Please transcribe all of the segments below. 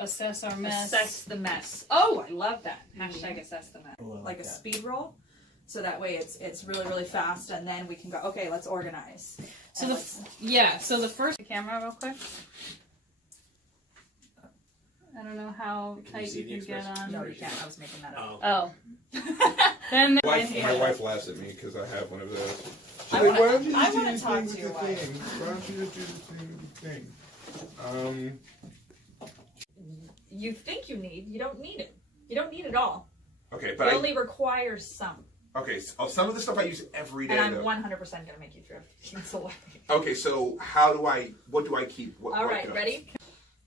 Assess our mess. Assess the mess. Oh, I love that. Hashtag assess the mess. Like a speed roll. So that way it's really, really fast, and then we can go, okay, let's organize. So so the first camera real quick. I don't know how tight you can get on. No, you can't. I was making that up. Oh. Then my wife laughs at me because I have one of those. I wanna talk to your wife. Why don't you just do the thing? You think you need, you don't need it. You don't need it all. Okay, It but only requires some. okay, so some of the stuff I use every day. And I'm though. 100% going to make you throw things away. Okay, so what do I keep? All right, ready?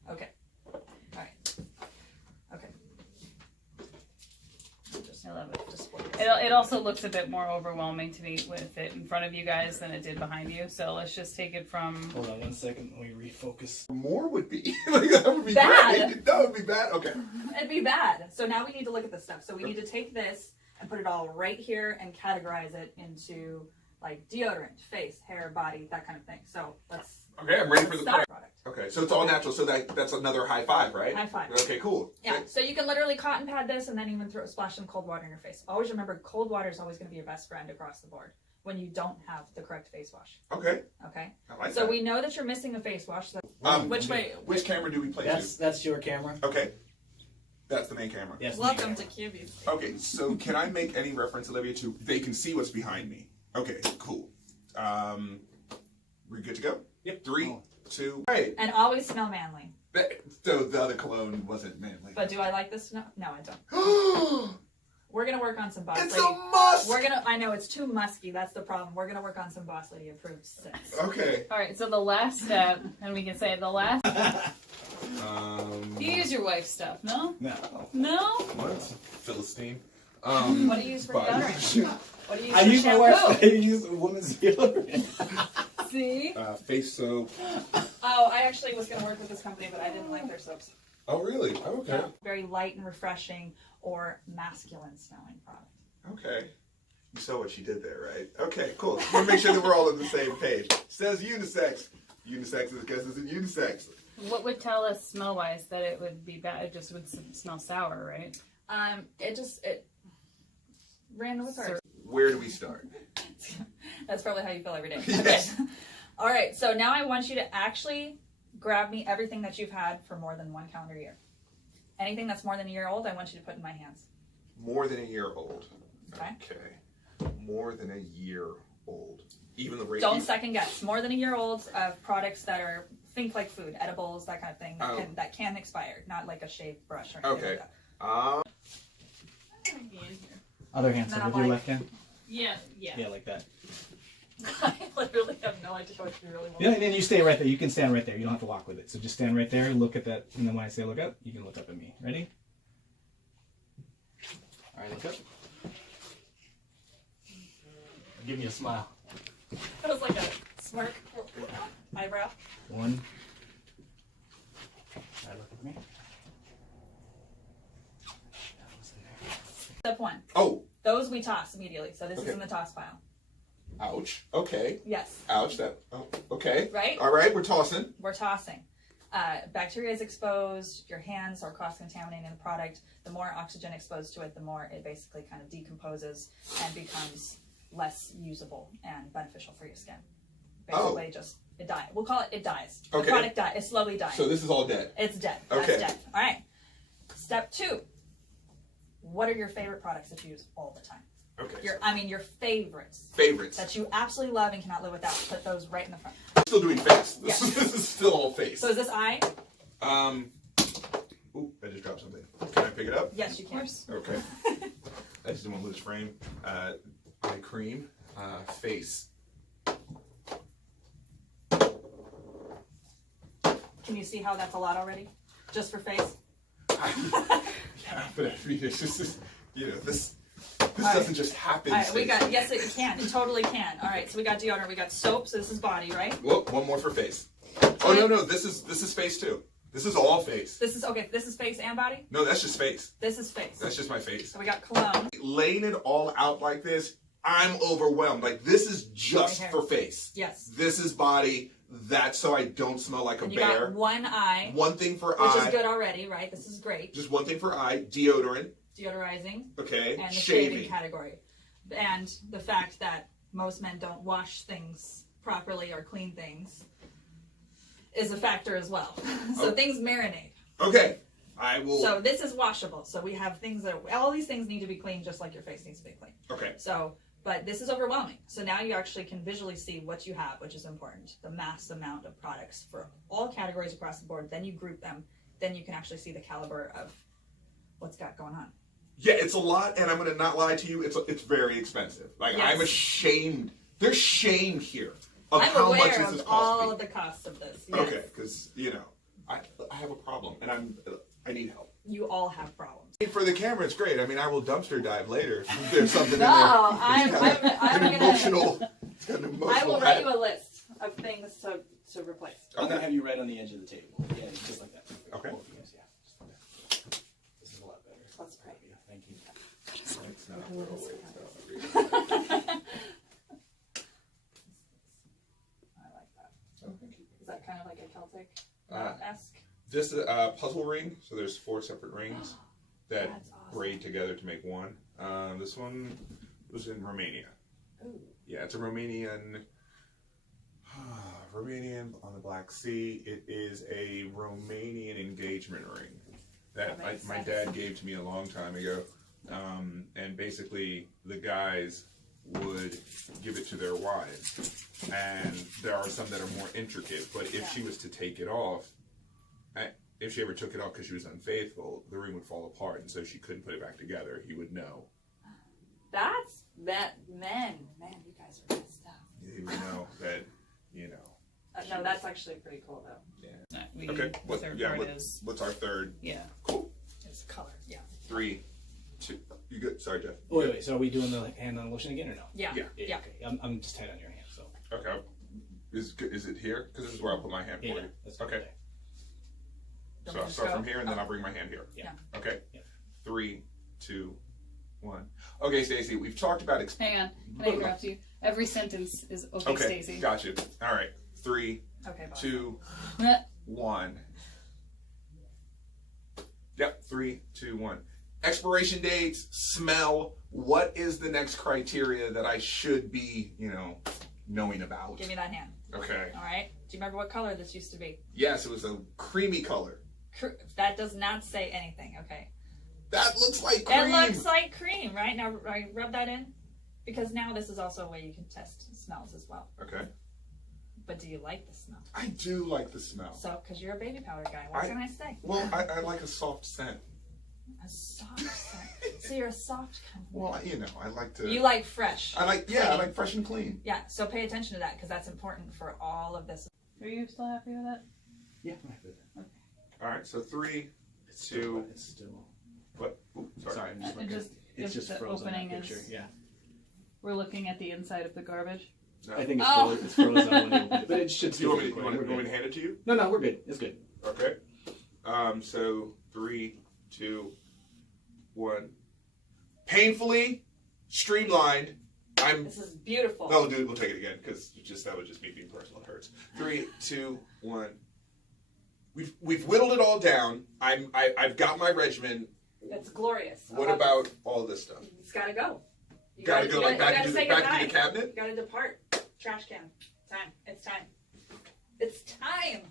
Okay. All right. Okay. I love it. It also looks a bit more overwhelming to me with it in front of you guys than it did behind you. So let's just take it from. Hold on 1 second. Let me refocus. More would be like, that would be bad. Great. That would be bad. Okay. It'd be bad. So now we need to look at this stuff. So we need to take this and put it all right here and categorize it into like deodorant, face, hair, body, that kind of thing. So let's. Okay, I'm ready for the product. Okay, so it's all natural. So that's another high five, right? High five. Okay, cool. Yeah. So you can literally cotton pad this and then even splash some cold water in your face. Always remember, cold water is always going to be your best friend across the board when you don't have the correct face wash. Okay. Okay. I like so that. we know that you're missing a face wash. So which way? Which camera do we play That's your camera. to? Okay. That's the main camera. Yes. Welcome to QVC. Okay, so can I make any reference, Olivia, to they can see what's behind me? Okay, cool. We're good to go? Yep. 3, 2, right. And always smell manly. So the other cologne wasn't manly. But do I like this? No, I don't. We're gonna work on some boss It's lady. a must! I know it's too musky. That's the problem. We're gonna work on some boss lady approved scents. Okay. All right. So the last step, and we can say the last. You use your wife's stuff, no? No. No. What? Philistine. What do you use for body deodorant? lotion. What do you use I for use my shampoo? wife's. I use a woman's deodorant. See? Face soap. Oh, I actually was gonna work with this company, but I didn't like their soaps. Oh, really? Oh, okay. Very light and refreshing, or masculine smelling product. Okay. You saw what she did there, right? Okay, cool. Just want to make sure that we're all on the same page. Says unisex. Unisex is because it's a unisex. What would tell us smell-wise that it would be bad? It just would smell sour, right? Random with her. Where do we start? That's probably how you feel every day. Yes. Okay. All right. So now I want you to actually grab me everything that you've had for more than 1 calendar year. Anything that's more than a year old, I want you to put in my hands. More than a year old. Okay. Okay. More than a year old. Even the rate. Don't second guess. More than a year old of products that are, think like food, edibles, that kind of thing, that can expire, not like a shave brush or anything Okay. like that. Other hand, Then so I'm with your like- left hand. Yeah. Yeah, like that. I literally have no idea what you really want. Yeah, and then you stay right there. You can stand right there. You don't have to walk with it. So just stand right there, look at that, and then when I say look up, you can look up at me. Ready? All right, look up. Give me a smile. That was like a smirk eyebrow. 1. All right, look at me. Step 1. Oh, Those we toss immediately. So this Okay. is in the toss pile. ouch. Okay. Yes. Ouch. That. Oh, okay. Right? All right. We're tossing. We're tossing. Bacteria is exposed, your hands are cross-contaminating the product. The more oxygen exposed to it, the more it basically kind of decomposes and becomes less usable and beneficial for your skin. Basically, just it dies. We'll call it it dies. Okay. The product dies. It's slowly dying. So this is all dead. It's dead. Okay. That's dead. All right. Step 2. What are your favorite products that you use all the time? Okay. Your favorites. Favorites. That you absolutely love and cannot live without. Put those right in the front. Still doing face. Yes. This is still all face. So is this eye? Ooh, I just dropped something. Can I pick it up? Yes, you can. Okay. I just didn't want to lose frame. Eye cream. Face. Can you see how that's a lot already? Just for face? Yeah, but I mean, it's just, this doesn't just happen. All right, we got, yes, it can. It totally can. All right, so we got deodorant, we got soap, so this is body, right? Whoop, one more for face. Oh, no, this is face too. This is all face. This is face and body? No, that's just face. This is face. That's just my face. So we got cologne. Laying it all out like this, I'm overwhelmed. Like, this is just Right for here. face. Yes. This is body. That's so I don't smell like a And you bear. got one eye, One thing for which eye. is good already, right? This is great. Just one thing for eye. Deodorant. Deodorizing. Okay. And the Shaving. shaving category. And the fact that most men don't wash things properly or clean things is a factor as well. So Oh. things marinate. Okay. I will. So this is washable. So we have things that all these things need to be clean, just like your face needs to be clean. Okay. So, but this is overwhelming. So now you actually can visually see what you have, which is important. The mass amount of products for all categories across the board. Then you group them. Then you can actually see the caliber of what's got going on. Yeah, it's a lot, and I'm gonna not lie to you. It's very expensive. Like Yes. I'm ashamed. There's shame here of I'm how much aware this has of cost all me. of the costs of this. Yes. Okay, because I have a problem, and I need help. You all have problems. For the camera, it's great. I mean, I will dumpster dive later if there's something No, in there. I'm An gonna. emotional. It's got an emotional. I will write you a list of things to replace. I'm gonna Okay. have you right on the edge of the table. Yeah, just like that. Okay. Both of you guys, yeah, just like that. This is a lot better. Let's pray. Yeah, thank you. It's not throwaway stuff. I like that. Oh, thank you. Is that kind of like a Celtic esque? This is a puzzle ring, so there's 4 separate rings that That's awesome. braid together to make one. This one was in Romania. Ooh. Yeah, it's a Romanian on the Black Sea. It is a Romanian engagement ring that That makes my sense. dad gave to me a long time ago. And basically, the guys would give it to their wives. And there are some that are more intricate, but if she was to take it off, if she ever took it off because she was unfaithful, the ring would fall apart, and so she couldn't put it back together. He would know. That's that men. Man, you guys are good stuff. He would know that, No, that's actually pretty cool though. Okay. The third part is What's our third? yeah. Cool. It's color. Yeah. 3, 2. You good? Sorry, Jeff. Wait. So are we doing the hand on lotion again or no? Yeah. Yeah. Yeah. Okay. I'm just tight on your hand, so. Okay. Is it here? Because this is where I'll put my hand for Yeah. you. That's Okay. Don't So I'll just start go? from here, and then Oh. I'll bring my hand here. Yeah. Okay. Yeah. 3, 2, 1. Okay, Stacey. We've talked about. Hang on. Can I interrupt you? Every sentence is okay, Okay. Stacey. Gotcha. All right. 3, Okay. Bob. 2, 1. Yep. 3, 2, 1. Expiration dates. Smell. What is the next criteria that I should be, knowing about? Give me that hand. Okay. All right. Do you remember what color this used to be? Yes, it was a creamy color. That does not say anything. Okay. That looks like cream. It looks like cream, right? Now rub that in, because now this is also a way you can test smells as well. Okay. But do you like the smell? I do like the smell. So, because you're a baby powder guy, what can I say? Well, I like a soft scent. A soft scent. So you're a soft kind of. Well, I like to. You like fresh. I like fresh and clean. Yeah. So pay attention to that, because that's important for all of this. Are you still happy with that? Yeah, I'm happy with that. All right, so 3, It's 2. It's still. What? Ooh, sorry. Sorry, I'm just It looking. just- It's if just the frozen on that opening picture. is- Yeah. We're looking at the inside of the garbage. No. I think it's Oh. frozen. It's frozen when you open it, but it should Do still you be want recording. me to hand it to you? No, we're good. It's good. Okay. So 3, 2, 1. Painfully streamlined. This is beautiful. No, dude, we'll take it again because that would just me being personal. It hurts. 3, 2, 1. We've whittled it all down. I've got my regimen. It's glorious. What about all this stuff? It's gotta go. You Gotta go like back gotta into say the goodbye. cabinet. You gotta depart. Trash can. Time. It's time. It's time.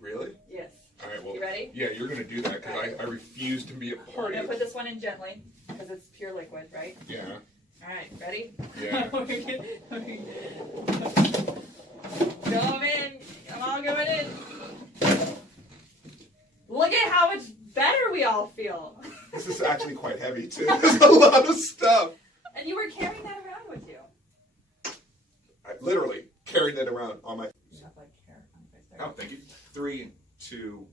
Really? Yes. All right. Well. You ready? Yeah, you're gonna do that because I refuse to be a I'm part gonna of put it. this one in gently because it's pure liquid, right? Yeah. All right. Ready? Yeah. Go in. Come on, going in. Look at how much better we all feel. This is actually quite heavy too. There's a lot of stuff. And you were carrying that around with you. I literally carried that around on my. You have like hair on your face there. Oh, thank you. 3, 2,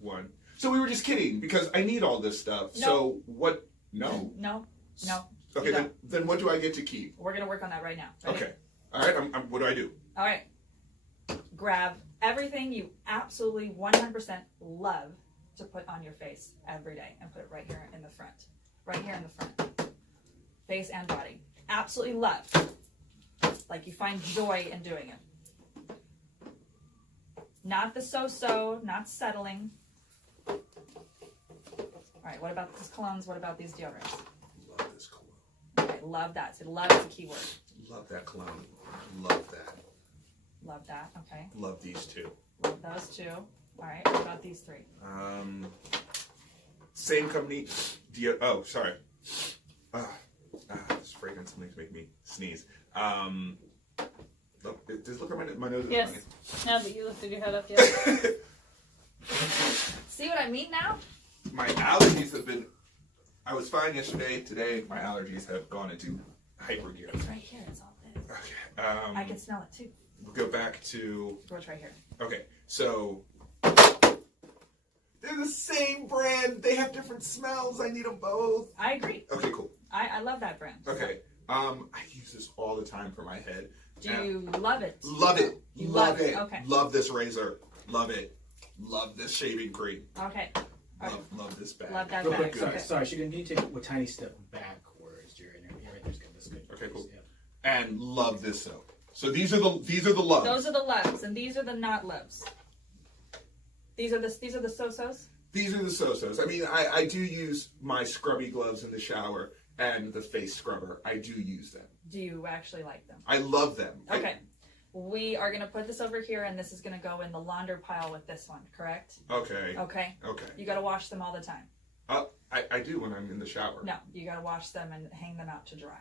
1. So we were just kidding because I need all this stuff. No. So what? No. No. No. Okay, You then, don't. then what do I get to keep? We're gonna work on that right now. Ready? Okay. All right. What do I do? All right. Grab everything you absolutely 100% love to put on your face every day and put it right here in the front. Right here in the front. Face and body. Absolutely love. Like you find joy in doing it. Not the so-so, not settling. All right, what about these colognes? What about these deodorants? Love this cologne. Okay, love that. So love is a keyword. Love that cologne. Love that. Love that. Okay. Love these two. Love those two. All right. What about these three? Same company. Oh, sorry. This fragrance makes me sneeze. Look at my nose. Is Yes. Now that you lifted your head up, yes. running. See what I mean now? My allergies have been. I was fine yesterday. Today, my allergies have gone into hyper gear. It's right here. It's all this. Okay. I can smell it too. We'll go back to. What's right here? Okay, so they're the same brand. They have different smells. I need them both. I agree. Okay, cool. I love that brand. Okay. I use this all the time for my head. Do you love it? Love it. You love it. Okay. Love this razor. Love it. Love this shaving cream. Okay. Love this bag. Love that Real bag. quick, sorry, Okay. sorry, she didn't need to take a tiny step backwards. You're right there's good. That's good. Okay, cool. Yeah. And love this soap. So these are the loves. Those are the loves, and these are the not loves. These are the so-sos. These are the so-sos. I mean, I do use my scrubby gloves in the shower and the face scrubber. I do use them. Do you actually like them? I love them. Okay. We are going to put this over here, and this is going to go in the launder pile with this one, correct? Okay. Okay. Okay. You got to wash them all the time. I do when I'm in the shower. No, you got to wash them and hang them out to dry.